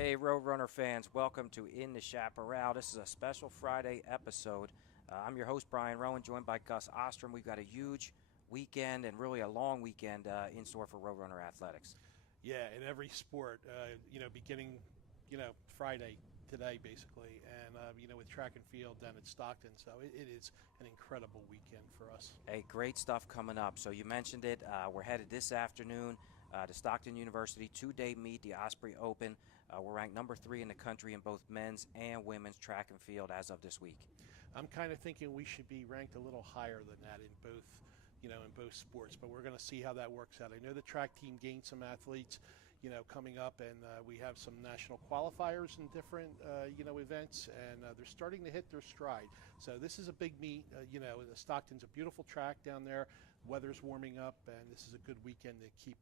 Hey, Roadrunner fans, welcome to In the Chaparral. This is a special Friday episode. I'm your host, Brian Rowan, joined by Gus Ostrom. We've got a huge weekend and really a long weekend in store for Roadrunner Athletics. Yeah, in every sport, beginning, Friday today basically, and with track and field down at Stockton. So it is an incredible weekend for us. Hey, great stuff coming up. So you mentioned it. We're headed this afternoon to Stockton University, two-day meet, the Osprey Open. We're ranked number 3 in the country in both men's and women's track and field as of this week. I'm kind of thinking we should be ranked a little higher than that in both, in both sports. But we're going to see how that works out. I know the track team gained some athletes, coming up, and we have some national qualifiers in different, events, and they're starting to hit their stride. So this is a big meet. The Stockton's a beautiful track down there. Weather's warming up, and this is a good weekend to keep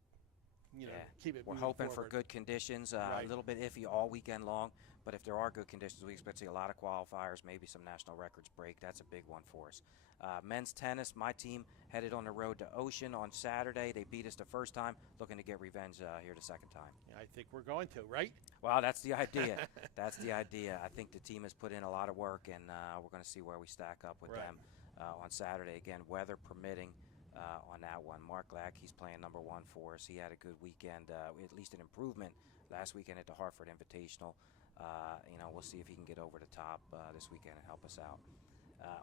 Yeah, keep it we're moving hoping for forward. good conditions. A Right. little bit iffy all weekend long, but if there are good conditions, we expect to see a lot of qualifiers, maybe some national records break. That's a big one for us. Men's tennis, my team headed on the road to Ocean on Saturday. They beat us the first time, looking to get revenge here the second time. I think we're going to, right? Well, that's the idea. That's the idea. I think the team has put in a lot of work, and we're going to see where we stack up with Right. them on Saturday. Again, weather permitting on that one. Mark Lack, he's playing number 1 for us. He had a good weekend, at least an improvement last weekend at the Hartford Invitational. We'll see if he can get over the top this weekend and help us out.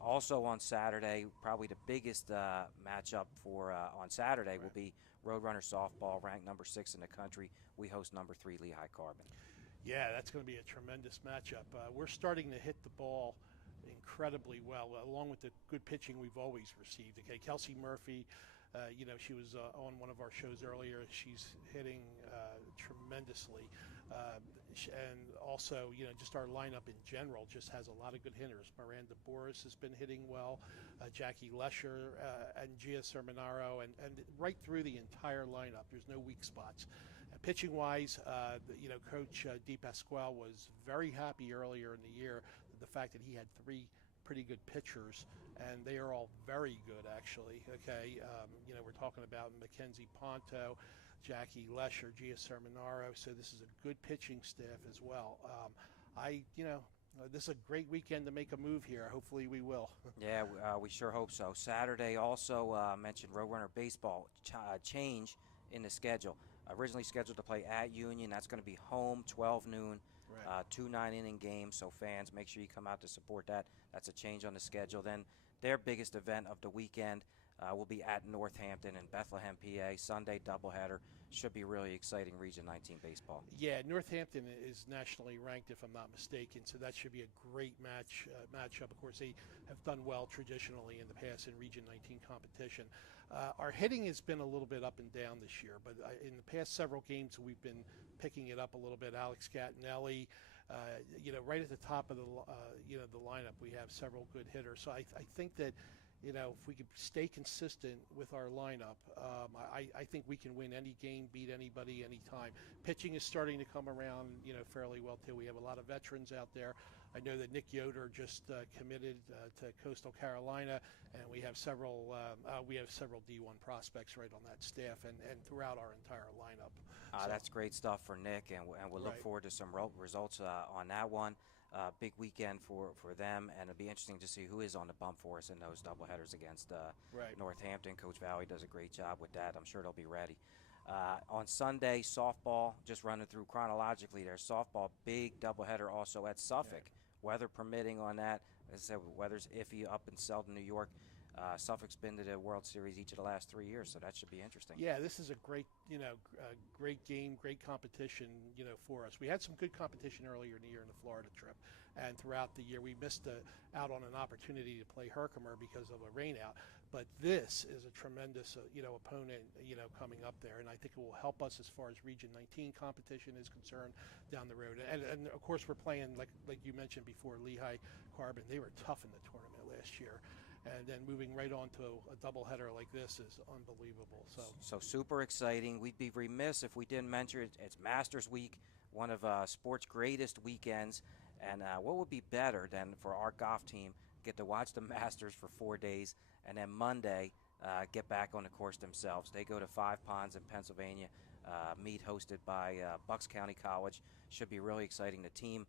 Also on Saturday, probably the biggest matchup for on Saturday will Right. be Roadrunner softball, ranked number 6 in the country. We host number 3 Lehigh Carbon. Yeah, that's going to be a tremendous matchup. We're starting to hit the ball incredibly well, along with the good pitching we've always received. Okay, Kelsey Murphy, she was on one of our shows earlier. She's hitting tremendously, and also, just our lineup in general just has a lot of good hitters. Miranda Boris has been hitting well, Jackie Lesher, and Gia Sermonaro, and right through the entire lineup, there's no weak spots. Pitching wise, Coach Di Pasquale was very happy earlier in the year the fact that he had 3 pretty good pitchers, and they are all very good, actually. Okay, we're talking about Mackenzie Ponto, Jackie Lesher, Gia Sermonaro. So this is a good pitching staff as well. This is a great weekend to make a move here. Hopefully, we will. Yeah, we sure hope so. Saturday also mentioned Roadrunner baseball change in the schedule. Originally scheduled to play at Union. That's going to be home, 12 noon, Right. 2 9-inning games. So fans, make sure you come out to support that. That's a change on the schedule. Then their biggest event of the weekend will be at Northampton in Bethlehem, PA. Sunday doubleheader. Should be really exciting Region 19 baseball. Yeah, Northampton is nationally ranked, if I'm not mistaken, so that should be a great matchup. Of course, they have done well traditionally in the past in Region 19 competition. Our hitting has been a little bit up and down this year, but in the past several games, we've been picking it up a little bit. Alex Gattinelli, right at the top of the lineup, we have several good hitters. So I think that, if we could stay consistent with our lineup, I think we can win any game, beat anybody, anytime. Pitching is starting to come around, fairly well too. We have a lot of veterans out there. I know that Nick Yoder just committed to Coastal Carolina, and we have several D1 prospects right on that staff and throughout our entire lineup. That's great stuff for Nick, and we'll look Right. forward to some results on that one. Big weekend for them, and it'll be interesting to see who is on the bump for us in those doubleheaders against Right. Northampton. Coach Valley does a great job with that. I'm sure they'll be ready. On Sunday, softball, just running through chronologically there. Softball, big doubleheader also at Suffolk. Yeah. Weather permitting on that. As I said, weather's iffy up in Selden, New York. Suffolk's been to the World Series each of the last 3 years, so that should be interesting. Yeah, this is a great, great game, great competition, for us. We had some good competition earlier in the year in the Florida trip, and throughout the year we missed out on an opportunity to play Herkimer because of a rainout. But this is a tremendous, opponent, coming up there, and I think it will help us as far as Region 19 competition is concerned down the road. And of course we're playing like you mentioned before, Lehigh Carbon. They were tough in the tournament last year. And then moving right on to a doubleheader like this is unbelievable. So super exciting. We'd be remiss if we didn't mention it. It's Masters Week, one of sports' greatest weekends. And what would be better than for our golf team get to watch the Masters for 4 days, and then Monday get back on the course themselves. They go to Five Ponds in Pennsylvania, meet hosted by Bucks County College. Should be really exciting. The team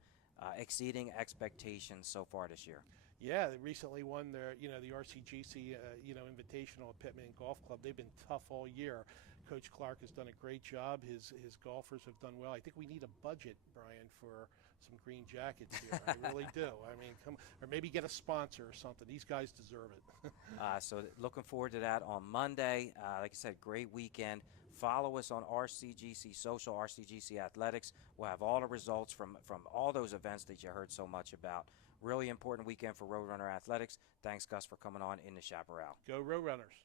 exceeding expectations so far this year. Yeah, they recently won their, the RCGC, Invitational at Pittman Golf Club. They've been tough all year. Coach Clark has done a great job. His golfers have done well. I think we need a budget, Brian, for some green jackets here. I really do. I mean, come or maybe get a sponsor or something. These guys deserve it. So looking forward to that on Monday. Like I said, great weekend. Follow us on RCGC Social, RCGC Athletics. We'll have all the results from all those events that you heard so much about. Really important weekend for Roadrunner Athletics. Thanks, Gus, for coming on in the Chaparral. Go Roadrunners.